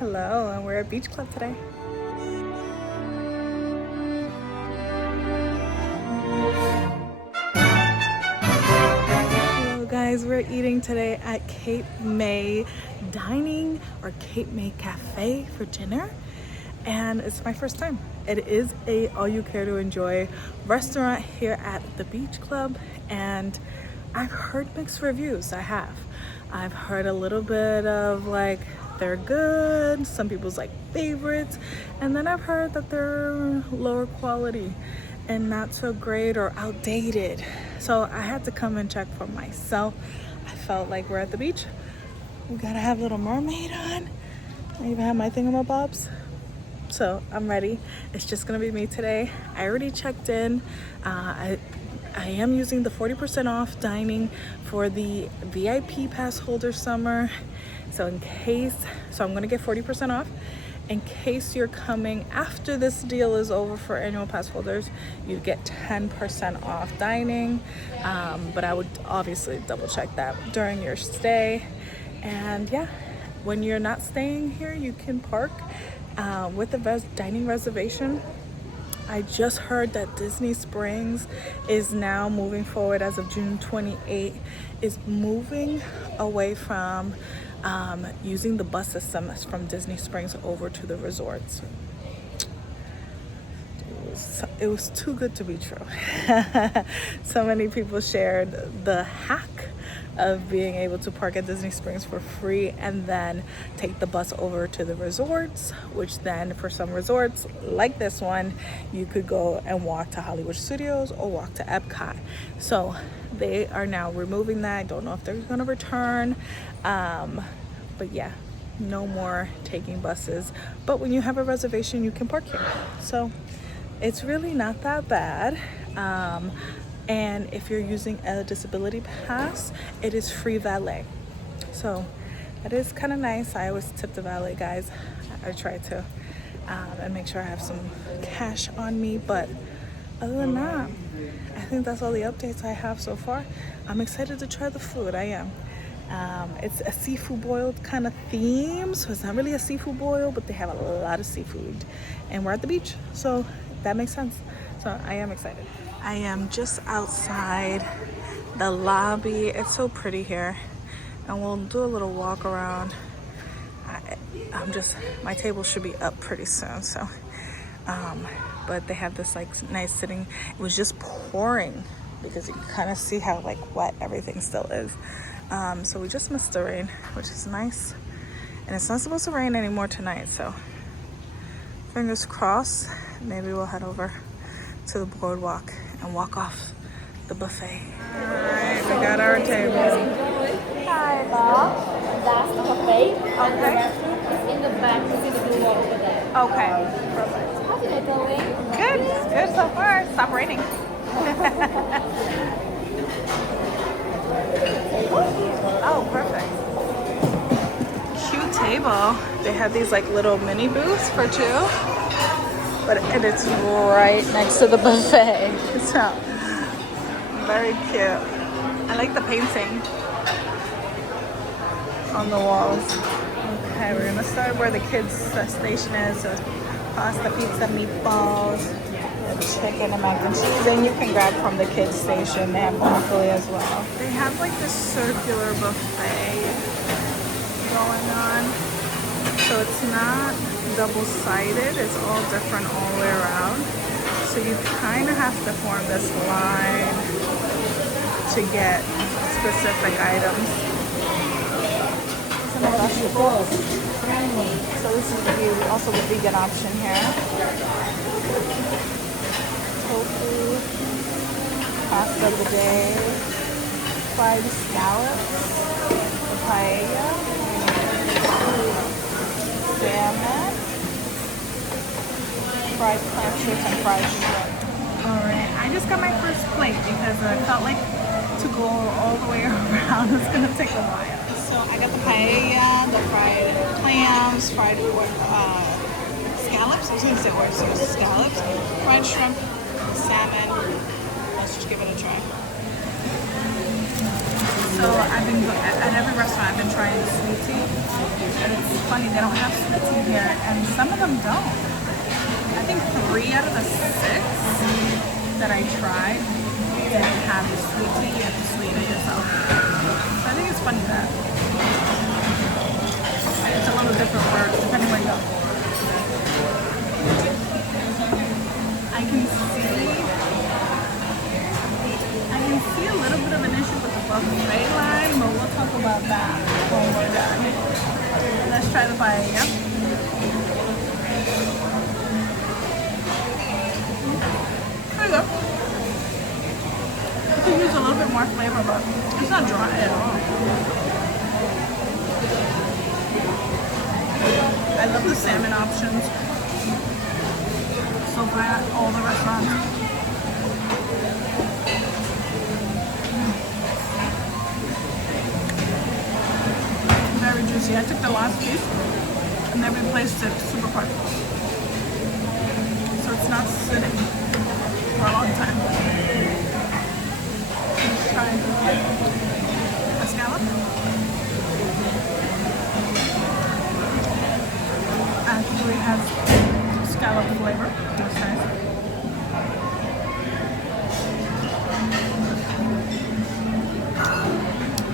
Hello, and we're at Beach Club today. Hello guys, we're eating today at Cape May Dining or Cape May Cafe for dinner. And it's my first time. It is a all you care to enjoy restaurant here at the Beach Club, and I've heard mixed reviews. I've heard a little bit of like they're good, some people's like favorites, and then I've heard that they're lower quality and not so great or outdated. So I had to come and check for myself. I felt like we're at the beach. We gotta have Little Mermaid on. I even have my thingamabobs. So I'm ready. It's just gonna be me today. I already checked in. I am using the 40% off dining for the VIP pass holder summer. So I'm gonna get 40% off. In case you're coming after this deal is over for annual pass holders, you get 10% off dining. But I would obviously double check that during your stay. And yeah, when you're not staying here, you can park with a dining reservation. I just heard that Disney Springs is now moving forward as of June 28, is moving away from using the bus system from Disney Springs over to the resorts. It was too good to be true. So many people shared the hack of being able to park at Disney Springs for free and then take the bus over to the resorts, which then for some resorts like this one, you could go and walk to Hollywood Studios or walk to Epcot. So they are now removing that. I don't know if they're gonna return, but yeah, no more taking buses. But when you have a reservation, you can park here. So it's really not that bad. And if you're using a disability pass, it is free valet. So that is kind of nice. I always tip the valet guys. I try to and make sure I have some cash on me. But other than that, I think that's all the updates I have so far. I'm excited to try the food. I am. It's a seafood boiled kind of theme, so it's not really a seafood boil, but they have a lot of seafood, and we're at the beach, so that makes sense. So I am excited. I am just outside the lobby. It's so pretty here, and we'll do a little walk around. My table should be up pretty soon, so but they have this like nice sitting. It was just pouring because you can kind of see how like wet everything still is. So we just missed the rain, which is nice, and it's not supposed to rain anymore tonight, so fingers crossed. Maybe we'll head over to the boardwalk and walk off the buffet. All right, we got our table. Hi, Bob. That's the buffet. And the restroom is in the back. You see the blue wall over there. Okay, perfect. How's it going? Good so far. Stop raining. Oh, perfect. Cute table. They have these like little mini booths for two, and it's right next to the buffet. So very cute. I like the painting on the walls. Okay, we're gonna start where the kids station is. So pasta, pizza, meatballs, chicken and mac and cheese. And you can grab from the kids station. They have broccoli as well. They have like this circular buffet going on. So it's not double-sided. It's all different all the way around. So you kind of have to form this line to get specific items. Some vegetables. So this is also the vegan option here. Tofu, pasta of the day, fried scallops, papaya, salmon, fried clam chowder, and fried shrimp. Alright, I just got my first plate because I felt like to go all the way around it's gonna take a while. So I got the paella, the fried clams, fried scallops. I was gonna say oysters, scallops, fried shrimp, salmon. Let's just give it a try. So I've been at every restaurant I've been trying sweet tea, and it's funny they don't have sweet tea here, and some of them don't. I think 3 out of the 6 that I tried didn't have the sweet tea. You have to sweeten it yourself. So I think it's funny that it's a little different for depending where you go. I can see a little bit of an issue with the buffet line, but we'll talk about that when we're done. Let's try the paella. There you go. You can use a little bit more flavor, but it's not dry at all. I love the salmon options. So far at all the restaurants. Very juicy. I took the last piece and then replaced it super quick. So it's not sitting for a long time. Let's try a scallop. Actually has scallop flavor. That's nice.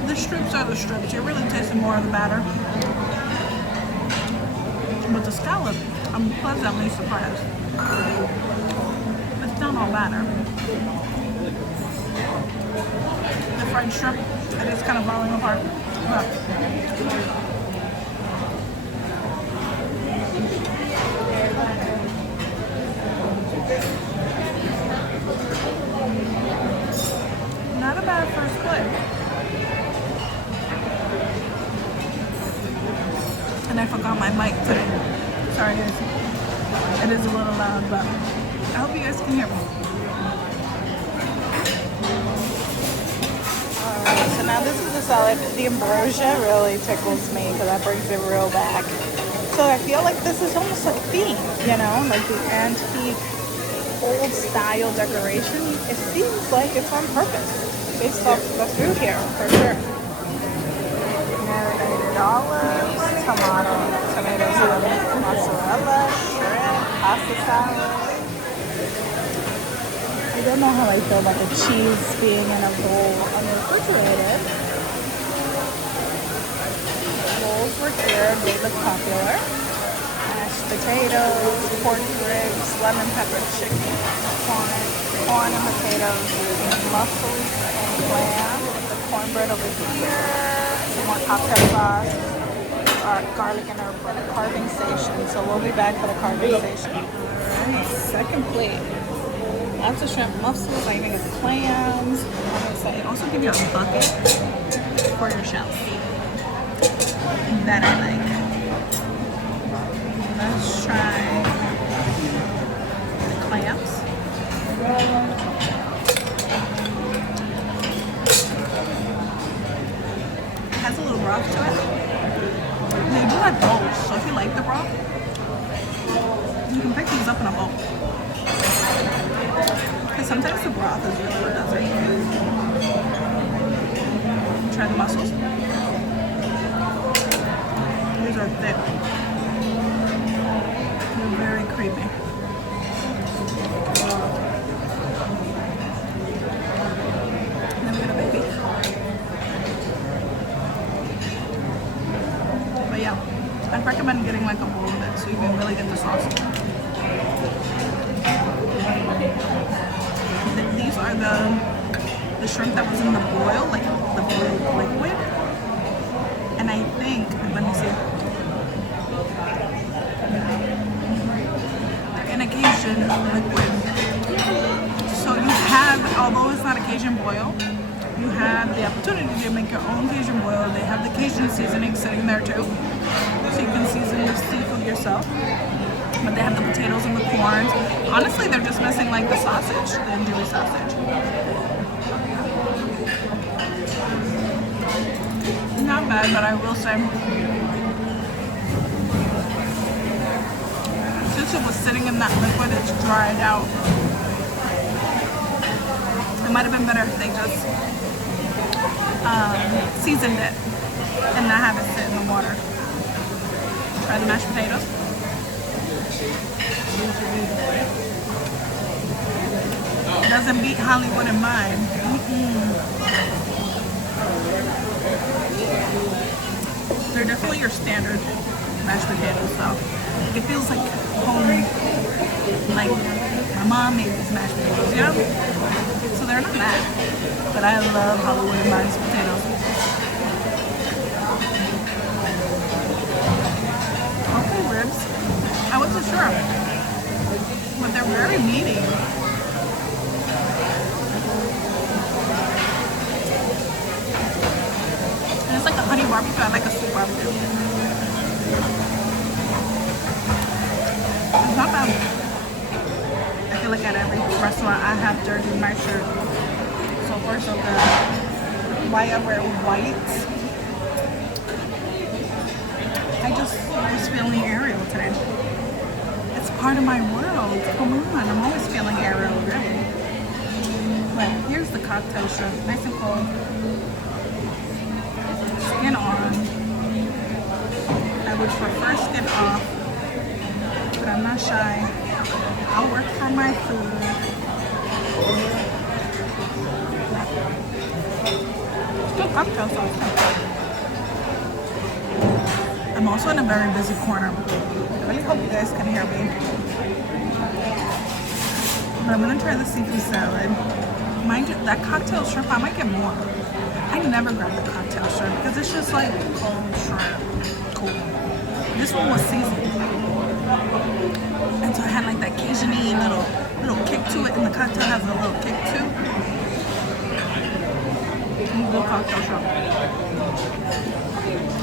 The strips are the strips. You're really tasting more of the batter. But the scallop, I'm pleasantly surprised. It's not all batter. The fried shrimp, it is kind of falling apart. But not a bad first play. And I forgot my mic today. Sorry guys. It is a little loud, but I hope you guys can hear me. Alright, so now this is the salad. The ambrosia really tickles me because that brings it real back. So I feel like this is almost like theme, you know, like the antique old style decoration. It seems like it's on purpose based off the food here, for sure. Marinated olives, tomato salad, mozzarella, shrimp, pasta salad. I don't know how I feel about the cheese being in a bowl unrefrigerated. Bowls were here, they look popular. Mashed potatoes, pork ribs, lemon pepper chicken, corn and potatoes, mussels and lamb. The cornbread over here, some more cocktail sauce, garlic and herb for the carving station. So we'll be back for the carving station. Alright, second plate. Lots of shrimp mussels. I even get the clams. I'm excited. Also give you a bucket for your shells. That I like. Let's try the clams. It has a little broth to it. They do have bowls, so if you like the broth, you can pick these up in a bowl. Because sometimes the broth is really what does it. Try the mussels. These are thick. They're very creamy. Then we got a baby. But yeah, I'd recommend getting like a bowl of it so you can really get the sauce. These are the shrimp that was in the boil, like the boiled liquid. And I think, let me see. They're in a Cajun liquid. So you have, although it's not a Cajun boil, you have the opportunity to make your own Cajun boil. They have the Cajun seasoning sitting there too. So you can season the seafood yourself. But they have the potatoes and the corns. Honestly, they're just missing like the sausage, the andouille sausage. Not bad, but I will say, since it was sitting in that liquid, it's dried out. It might have been better if they just seasoned it and not have it sit in the water. Try the mashed potatoes. Doesn't beat Hollywood in mine. They're definitely your standard mashed potatoes, so it feels like home. Like my mom made these mashed potatoes, you know? So they're not bad. But I love Hollywood and mine's potatoes. Okay, ribs. I wasn't sure. But they're very meaty. And it's like a honey barbecue. I like a sweet barbecue. It's not bad. I feel like at every restaurant I have dirty my shirt. So far so good. Why I wear white. I just was feeling Ariel today. It's part of my world. Come on, I'm always feeling Ariel, really. But here's the cocktail shrimp, nice and cold. Skin on. I would prefer skin off, but I'm not shy. I'll work for my food. Good cocktail sauce. I'm also in a very busy corner. I really hope you guys can hear me. But I'm gonna try the seafood salad. Mind you, that cocktail shrimp, I might get more. I never grab the cocktail shrimp because it's just like cold shrimp. Cool. This one was seasoned. And so I had like that Cajun-y little kick to it, and the cocktail has a little kick too. Good cocktail shrimp.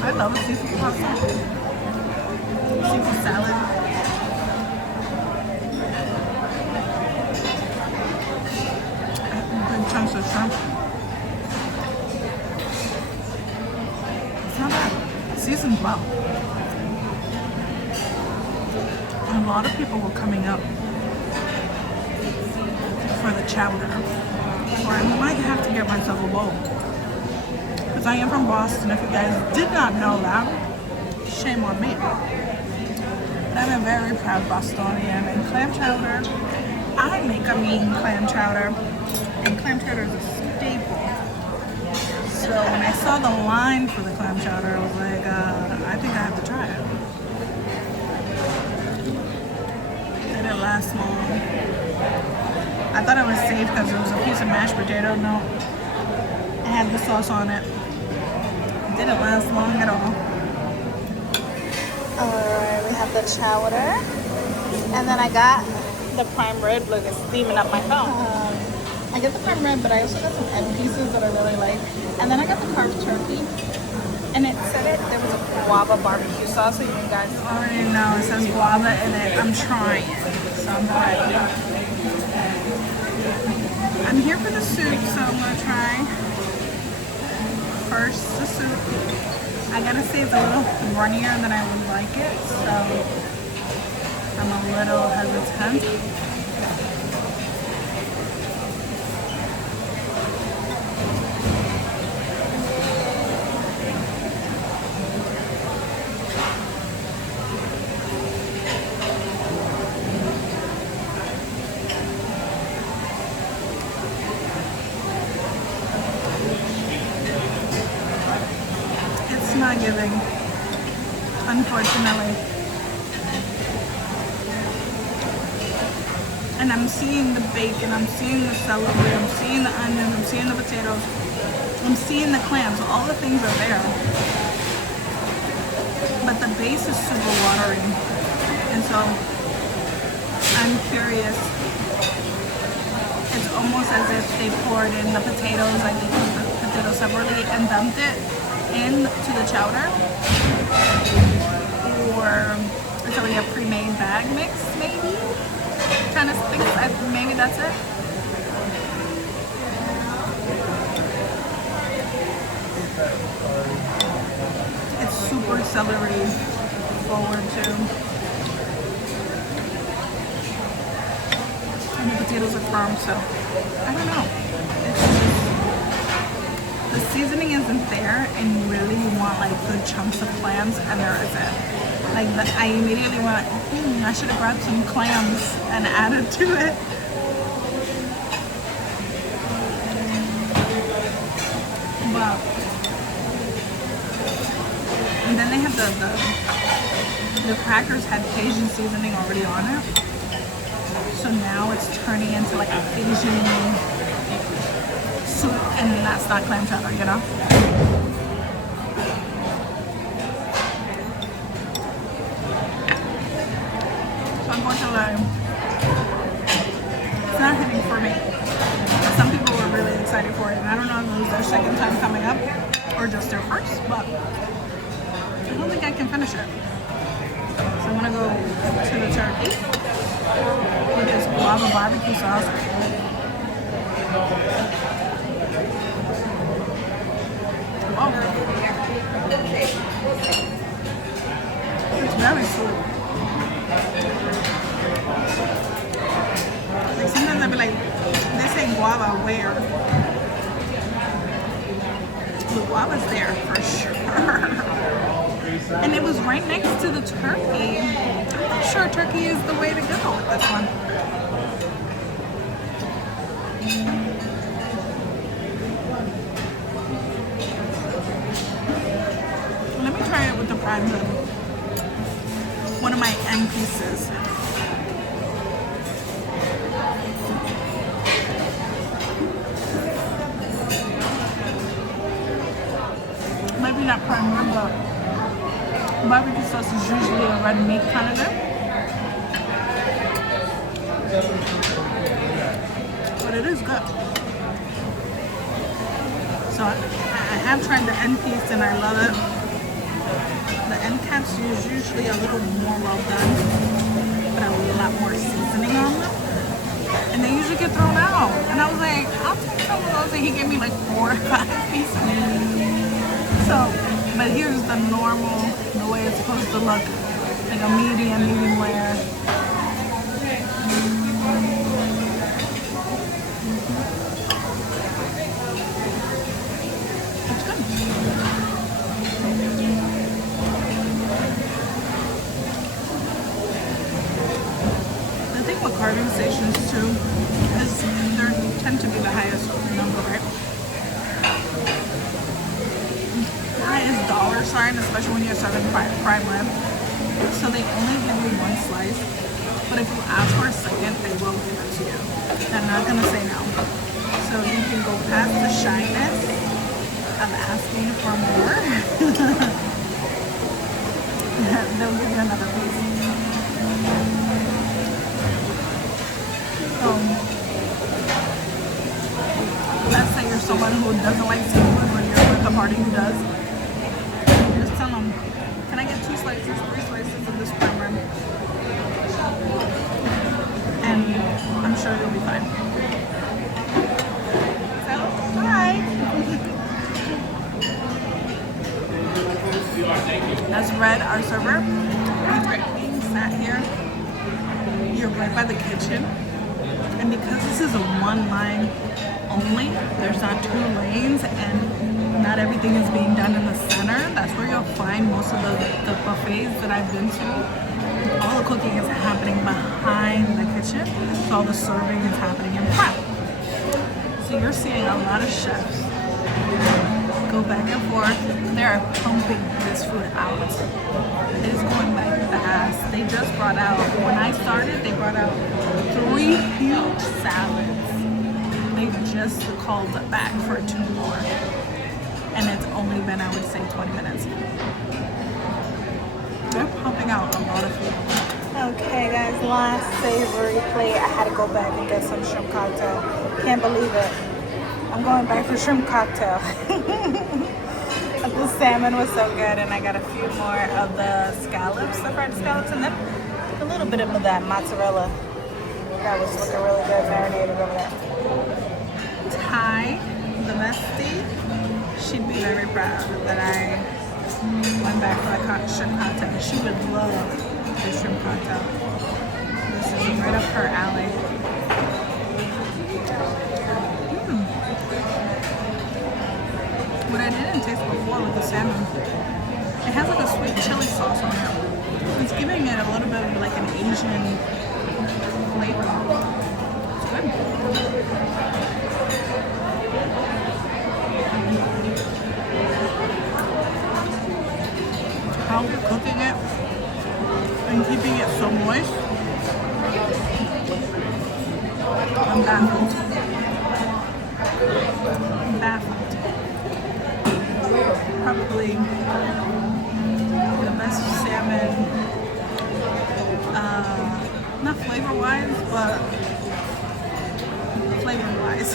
I love a seafood pasta. Seafood salad. Big chunks of shrimp. It's not bad. Seasoned well. A lot of people were coming up for the chowder. Or I might have to get myself a bowl. Because I am from Boston. If you guys did not know that, shame on me. But I'm a very proud Bostonian. And clam chowder, I make a mean clam chowder. And clam chowder is a staple. So when I saw the line for the clam chowder, I was like, I think I have to try it. Didn't last long. I thought it was safe because it was a piece of mashed potato. No, it had the sauce on it. Didn't last long at all. Alright, we have the chowder. And then I got the prime rib. Look, it's steaming up my phone. I get the prime rib, but I also got some end pieces that I really like. And then I got the carved turkey. And it said there was a guava barbecue sauce, so you guys already know it says guava in it. I'm trying, so I'm ready. I'm here for the soup, so I'm gonna try first the soup. I gotta say it's a little runnier than I would like it, so I'm a little hesitant. Not giving, unfortunately. And I'm seeing the bacon, I'm seeing the celery, I'm seeing the onions, I'm seeing the potatoes, I'm seeing the clams. All the things are there, but the base is super watery, and so I'm curious. It's almost as if they poured in the potatoes, like they put the potatoes separately and dumped it into the chowder, or it's like a pre-made bag mix, maybe kind of thing. Maybe that's it. It's super celery forward too, and the potatoes are firm, so I don't know. It's the seasoning isn't there, and really you want like good chunks of clams, and there isn't. Like I immediately went, I should have grabbed some clams and added to it. But and then they had the crackers had Cajun seasoning already on it. So now it's turning into like a Cajun soup, and that's not clam chowder, you know? So unfortunately, it's not hitting for me. Some people were really excited for it, and I don't know if it was their second time coming up or just their first, but I don't think I can finish it. So I'm gonna go to the turkey with this guava barbecue sauce. Oh, it's very sweet. Like sometimes I'll be like, this ain't guava, where? The guava's there for sure. And it was right next to the turkey. I'm not sure turkey is the way to go with this one. Let me try it with the fried rib. One of my end pieces. Maybe not prime rib, but barbecue sauce is usually a red meat kind of thing. But it is good. So I have tried the end piece and I love it. The end caps is usually a little more well done, but a lot more seasoning on them. And they usually get thrown out. And I was like, I'll take some of those. And he gave me like 4 or 5 pieces. So, but here's the normal, the way it's supposed to look, like a medium rare. It's good. The thing with carving stations too is they tend to be the highest number, right? Highest dollar sign, especially when you're serving prime rib. So they only give you 1 slice, but if you ask for a second, they will give it to you. They're not gonna say no. So you can go past the shyness of asking for more. They'll give you another piece. Let's say you're someone who doesn't like seafood, but you're with a party who does. Just tell them, can I get 2 slices, 3 slices of this prime rib? And I'm sure you'll be fine. So, hi. That's Red, our server. He's being sat here. You're right by the kitchen. And because this is a 1 line only, there's not 2 lanes, and not everything is being done in the center. That's where you'll find most of the buffets that I've been to. All the cooking is happening behind the kitchen, so all the serving is happening in front. So you're seeing a lot of chefs go back and forth. They're pumping this food out. It is going by fast. They just brought out, when I started, they brought out 3 huge salads. They've just called back for 2 more. And it's only been, I would say, 20 minutes. They're pumping out a lot of food. Okay, guys, last savory plate. I had to go back and get some shrimp cocktail. Can't believe it. I'm going back for shrimp cocktail. The salmon was so good, and I got a few more of the scallops, the fried scallops, and then a little bit of that mozzarella. That was looking really good, marinated over there. Ty, the bestie, she'd be very proud that I went back for the shrimp cocktail. She would love the shrimp cocktail. This is right up her alley. before with the salmon. It has like a sweet chili sauce on it. It's giving it a little bit of like an Asian flavor. It's good. How cooking it and keeping it so moist. I'm baffled. I'm baffled. Probably the best salmon, not flavor-wise, but flavor-wise.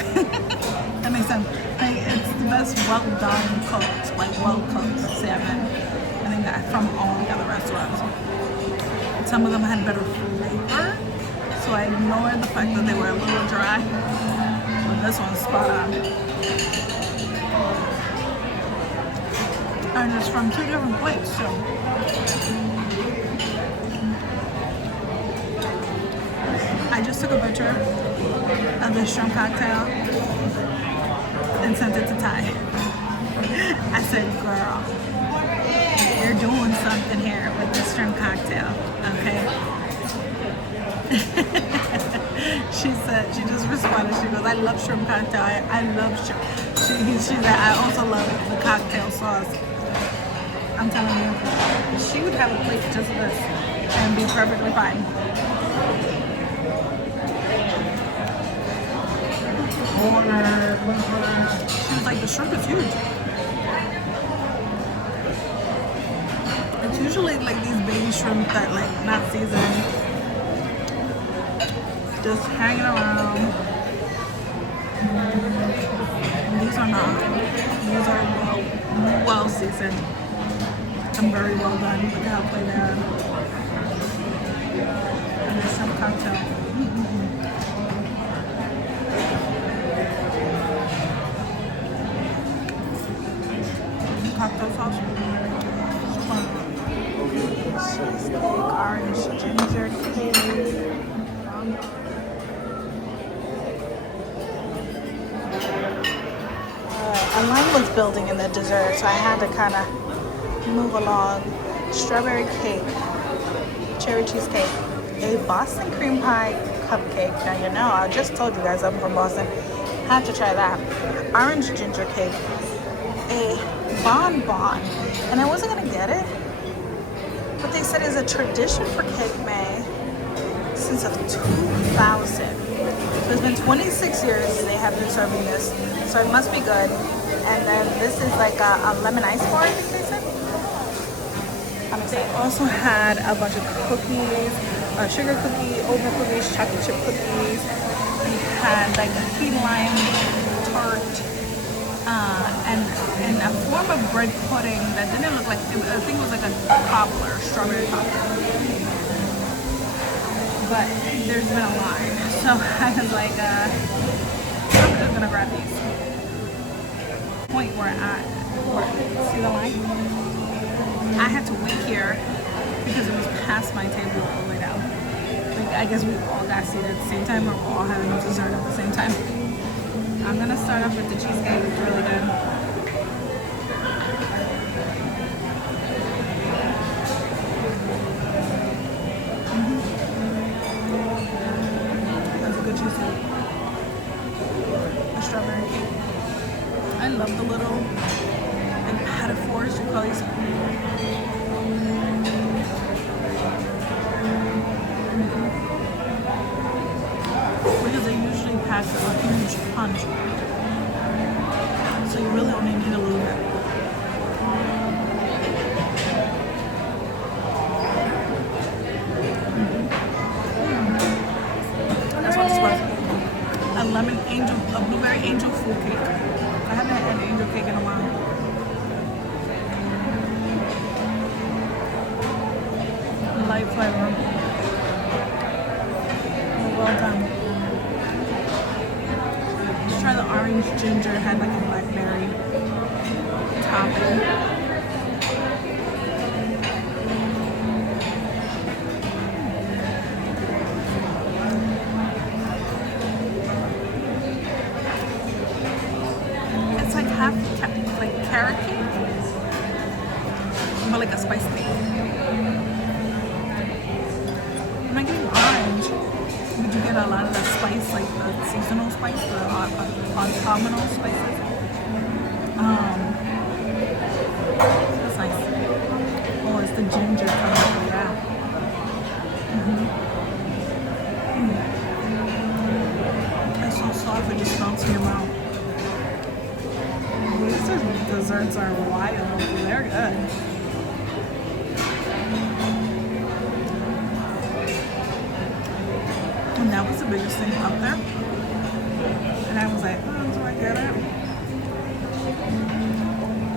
That makes sense. Like, it's the best well-done cooked, like well-cooked salmon I think that from all the other restaurants. Some of them had better flavor, so I ignored the fact that they were a little dry. But this one's spot on. And it's from 2 different plates, so. I just took a picture of the shrimp cocktail and sent it to Ty. I said, girl, you're doing something here with the shrimp cocktail, okay? She just responded, she goes, I love shrimp cocktail, I love shrimp. She said, I also love the cocktail sauce. I'm telling you, she would have a plate just this and be perfectly fine. She was like, the shrimp is huge. It's usually like these baby shrimp that like not seasoned, just hanging around. And these are not. These are well seasoned. I'm very well done. Look how plain they are. And the shrimp cocktail. Cocktail sauce. Cheesecake, orange ginger cake. A line was building in the dessert, so I had to kind of move along. Strawberry cake, cherry cheesecake, a Boston cream pie cupcake. Now you know, I just told you guys I'm from Boston. Had to try that. Orange ginger cake, a bonbon, and I wasn't gonna get it, but they said it's a tradition for Cape May since of 2000. So it's been 26 years they have been serving this, so it must be good. And then this is like a lemon ice bar, I think they said. They also had a bunch of cookies, sugar cookie, oatmeal cookies, chocolate chip cookies. We had like a key lime tart, and a form of bread pudding that didn't look like, I think it was like a cobbler, strawberry cobbler. But there's been a line, so I was like, I'm just gonna grab these. Point where see the line? I had to wait here because it was past my table all the way down. Like, I guess we all got seated at the same time, or we're all having dessert at the same time. I'm gonna start off with the cheesecake. It's really good. That's a good cheesecake. A strawberry cake. I love the little like pas fours, you call these. Because they usually pack a huge punch, so you really only need a little bit. That's what it's worth. A blueberry angel food cake. I haven't had an angel cake in a while. Light flavor. Well done. Let's try the orange ginger. It had like a blackberry topping. It's like half like carrot cake. Am I getting orange? Did you get a lot of the spice, like the seasonal spice, the autumnal spices? That's nice. Oh, it's the ginger coming. Yeah. It's so soft, it just melts in your mouth. These desserts are wild. They're good. And that was the biggest thing up there. And I was like, oh, do I get it?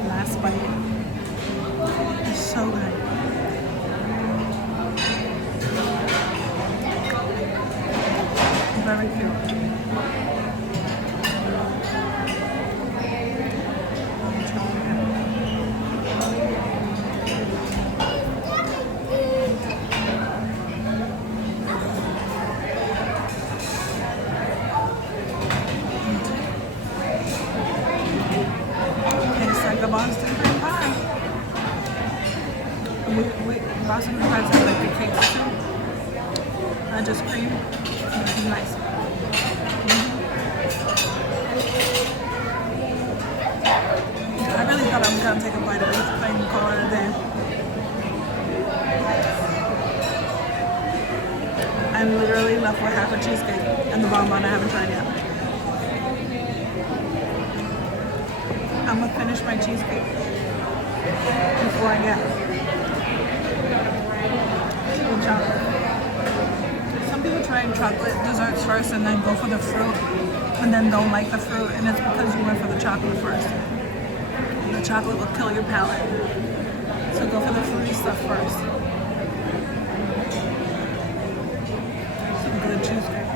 Last bite. It's so good. Very cute. Boston cream pie. Boston cream pies have like the cakes too. Not just cream. It's nice. I really thought I was gonna take a bite of this thing and call it a day. I'm literally left with half a cheesecake and the bonbon I haven't tried yet. I'm gonna finish my cheesecake before I get the chocolate. Some people try chocolate desserts first and then go for the fruit and then don't like the fruit, and it's because you went for the chocolate first. The chocolate will kill your palate. So go for the fruity stuff first. Some good cheesecake.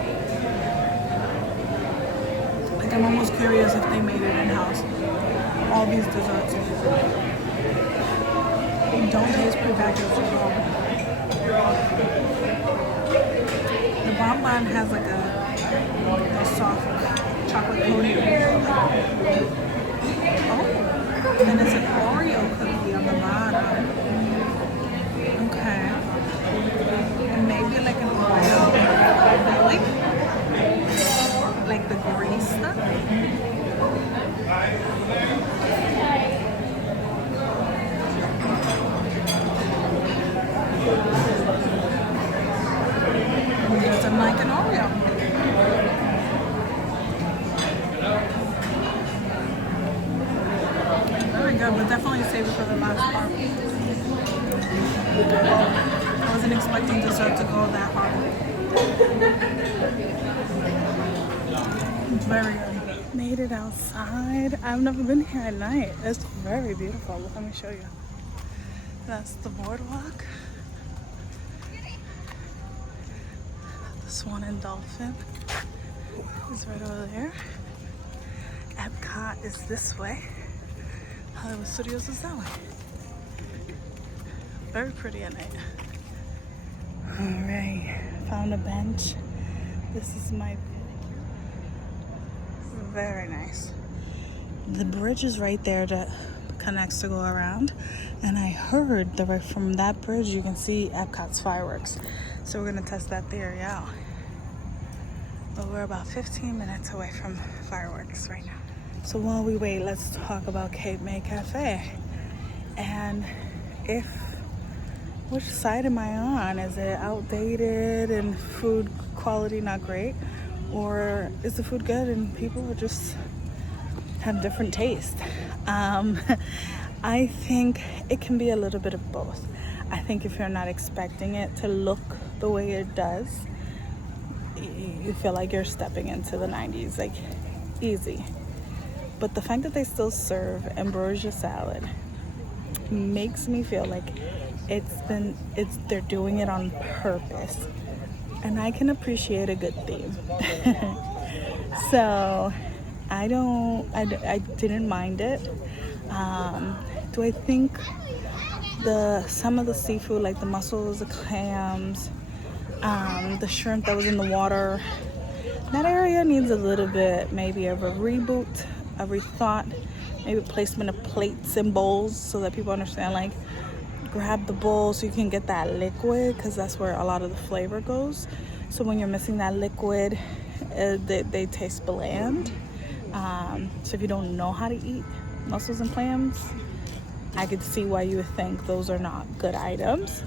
Like, I'm almost curious if they made it in-house. All these desserts don't taste prepackaged at all. The bonbon has like a soft chocolate coating. Oh, and it's an Oreo cookie on the bottom. Okay. And maybe like an Oreo filling, like the grease stuff. Doesn't like an Oreo. Very good, but definitely save it for the last part. I wasn't expecting dessert to go that hard. It's very good. Made it outside. I've never been here at night. It's very beautiful. Let me show you. That's the boardwalk. The Swan and Dolphin is right over there. Epcot is this way. Hollywood Studios is that way. Very pretty at night. Alright, found a bench. This is my very nice. The bridge is right there that connects to go around, and I heard that right from that bridge you can see Epcot's fireworks. So we're gonna test that theory out. But we're about 15 minutes away from fireworks right now. So while we wait, let's talk about Cape May Cafe. And which side am I on? Is it outdated and food quality not great? Or is the food good and people are just have different taste? I think it can be a little bit of both. I think if you're not expecting it to look the way it does, you feel like you're stepping into the 90s, like easy. But the fact that they still serve ambrosia salad makes me feel like they're doing it on purpose. And I can appreciate a good theme. So I didn't mind it. Do I think some of the seafood, like the mussels, the clams, the shrimp that was in the water, that area needs a little bit maybe of a reboot, a rethought, maybe placement of plates and bowls so that people understand like grab the bowl so you can get that liquid, because that's where a lot of the flavor goes. So when you're missing that liquid, they taste bland. So if you don't know how to eat mussels and clams, I could see why you would think those are not good items.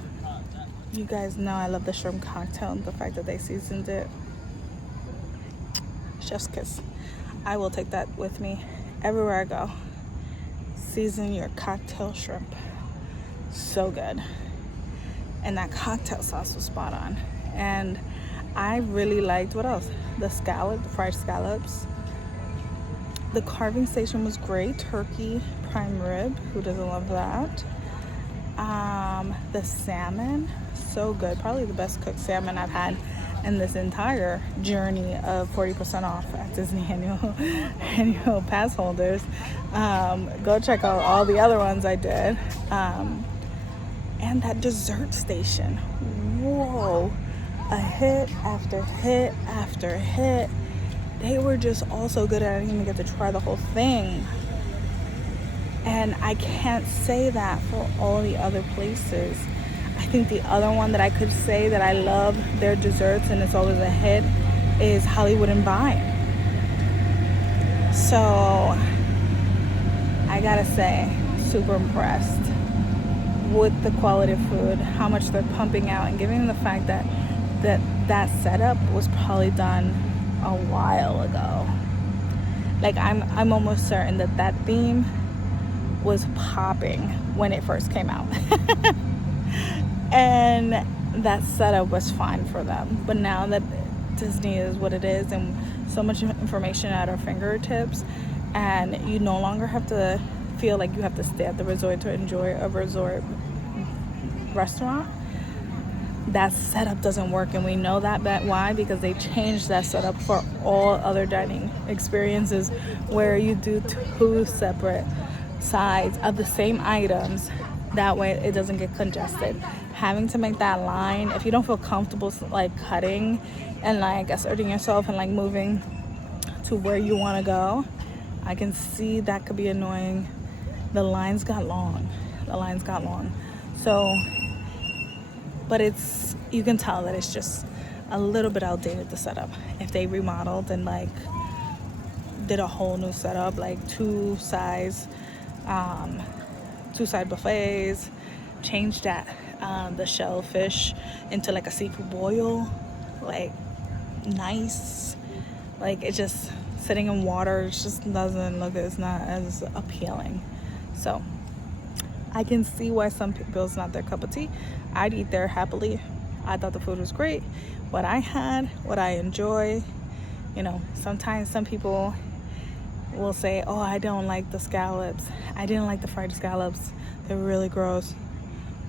You guys know I love the shrimp cocktail and the fact that they seasoned it. Chef's kiss. I will take that with me everywhere I go. Season your cocktail shrimp. So good. And that cocktail sauce was spot on. And I really liked, what else? The fried scallops. The carving station was great. Turkey prime rib. Who doesn't love that? The salmon, so good. Probably the best cooked salmon I've had in this entire journey of 40% off at Disney annual pass holders. Go check out all the other ones I did. And that dessert station, whoa, a hit after hit after hit. They were just all so good. I didn't even get to try the whole thing. And I can't say that for all the other places. I think the other one that I could say that I love their desserts and it's always a hit is Hollywood and Vine. So I gotta say, super impressed with the quality of food, how much they're pumping out, and given the fact that that setup was probably done a while ago. Like I'm almost certain that theme was popping when it first came out. And that setup was fine for them. But now that Disney is what it is and so much information at our fingertips, and you no longer have to feel like you have to stay at the resort to enjoy a resort restaurant, that setup doesn't work. And we know that why? Because they changed that setup for all other dining experiences where you do 2 separate sides of the same items. That way it doesn't get congested. Having to make that line, if you don't feel comfortable like cutting and like asserting yourself and like moving to where you want to go, I can see that could be annoying. The lines got long. So, but you can tell that it's just a little bit outdated, the setup. If they remodeled and like did a whole new setup, like two side buffets, changed that the shellfish into like a seafood boil, like nice, like it just sitting in water, it just doesn't look, it's not as appealing. So I can see why some people it's not their cup of tea. I'd eat there happily. I thought the food was great. What I had, what I enjoy, you know, sometimes some people will say, oh, I don't like the scallops. I didn't like the fried scallops. They're really gross.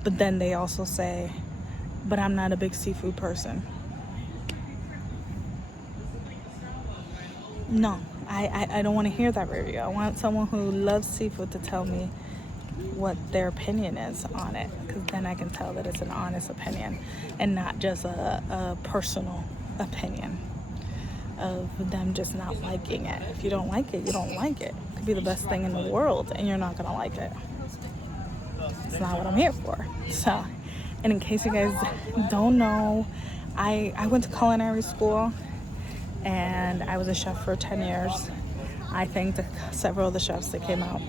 But then they also say, but I'm not a big seafood person. No, I don't want to hear that review. I want someone who loves seafood to tell me what their opinion is on it, because then I can tell that it's an honest opinion and not just a personal opinion of them just not liking it. If you don't like it, you don't like it. It could be the best thing in the world and you're not gonna like it. It's not what I'm here for. So, and in case you guys don't know, I went to culinary school and I was a chef for 10 years. I think several of the chefs that came out,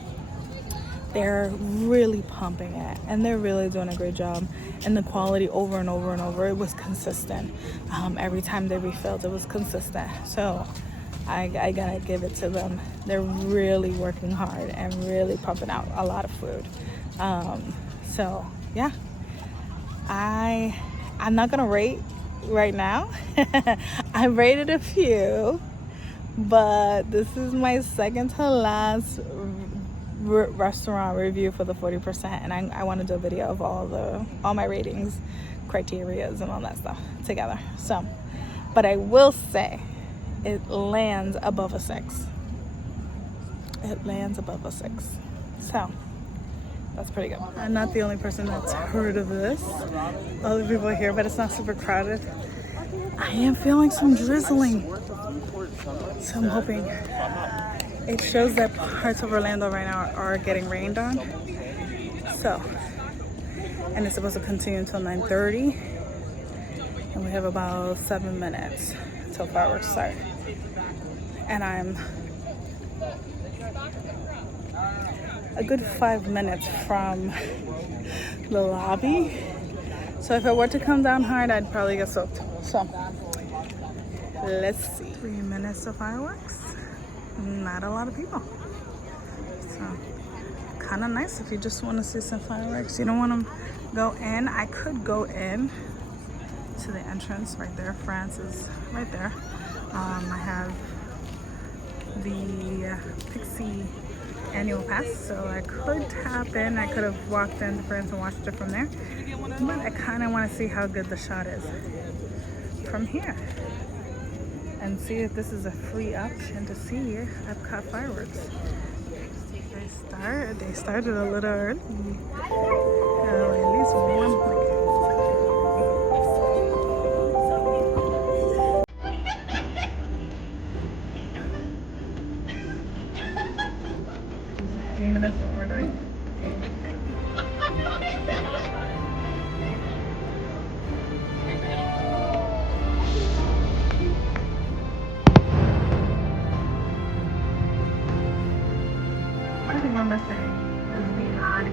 they're really pumping it and they're really doing a great job. And the quality over and over and over, it was consistent. Every time they refilled, it was consistent. So I gotta give it to them. They're really working hard and really pumping out a lot of food. So yeah, I'm not gonna rate right now. I rated a few, but this is my second to last restaurant review for the 40%, and I want to do a video of all my ratings, criterias, and all that stuff together. So, but I will say it lands above a 6. It lands above a 6. So that's pretty good. I'm not the only person that's heard of this. Other people are here, but it's not super crowded. I am feeling some drizzling, so I'm hoping. It shows that parts of Orlando right now are getting rained on. So and it's supposed to continue until 9:30. And we have about 7 minutes till fireworks start. And I'm a good 5 minutes from the lobby. So if I were to come down hard, I'd probably get soaked. So let's see. 3 minutes of fireworks. Not a lot of people. So kind of nice if you just want to see some fireworks. You don't want to go in. I could go in to the entrance right there. France is right there. I have the Pixie annual pass, so I could tap in. I could have walked into France and watched it from there, but I kind of want to see how good the shot is from here and see if this is a free option to see Epcot fireworks. They started a little early. At least one. That's what we're doing. I think we're missing is the eye.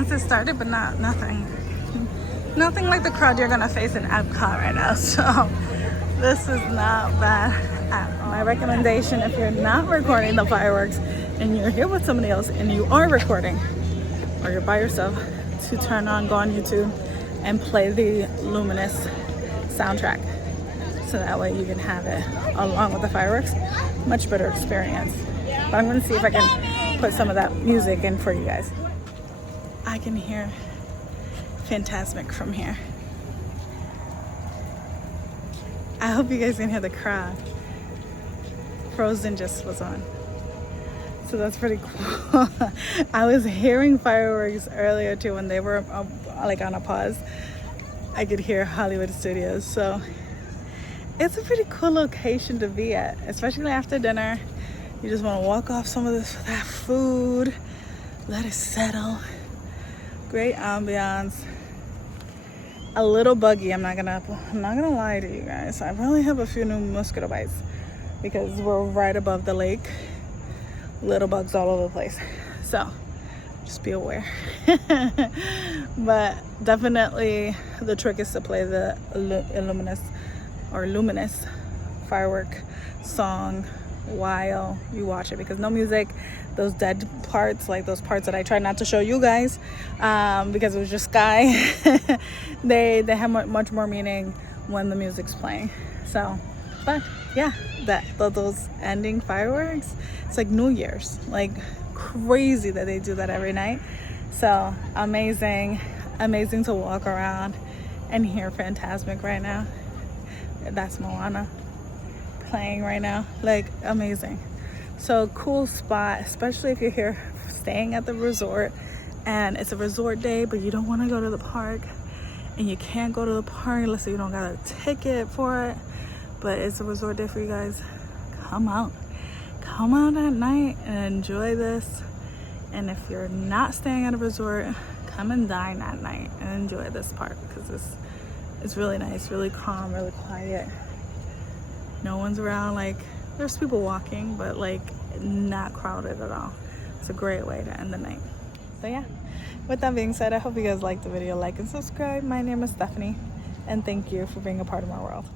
once it started, but nothing like the crowd you're gonna face in Epcot right now. So this is not bad at all. My recommendation, if you're not recording the fireworks and you're here with somebody else and you are recording, or you're by yourself, to go on YouTube and play the Luminous soundtrack. So that way you can have it along with the fireworks. Much better experience. But I'm gonna see if I can put some of that music in for you guys. I can hear Fantasmic from here. I hope you guys can hear the crowd. Frozen just was on. So that's pretty cool. I was hearing fireworks earlier too when they were like on a pause. I could hear Hollywood Studios. So it's a pretty cool location to be at, especially after dinner. You just want to walk off some of that food, let it settle. Great ambiance. A little buggy, I'm not gonna lie to you guys. I probably have a few new mosquito bites because we're right above the lake. Little bugs all over the place. So just be aware. But definitely the trick is to play the luminous firework song while you watch it, because no music, those dead parts, like those parts that I tried not to show you guys because it was just sky, they have much more meaning when the music's playing. So, but yeah, those ending fireworks, it's like New Year's, like crazy that they do that every night. So amazing to walk around and hear Fantasmic right now. That's Moana playing right now, like amazing. So cool spot, especially if you're here staying at the resort and it's a resort day but you don't want to go to the park and you can't go to the park unless you don't got a ticket for it, but it's a resort day for you guys. Come out at night and enjoy this. And if you're not staying at a resort, come and dine at night and enjoy this park, because it's really nice, really calm, really quiet. No one's around. Like, there's people walking, but like not crowded at all. It's a great way to end the night. So yeah, with that being said, I hope you guys liked the video. Like and subscribe. My name is Stephanie, and thank you for being a part of my world.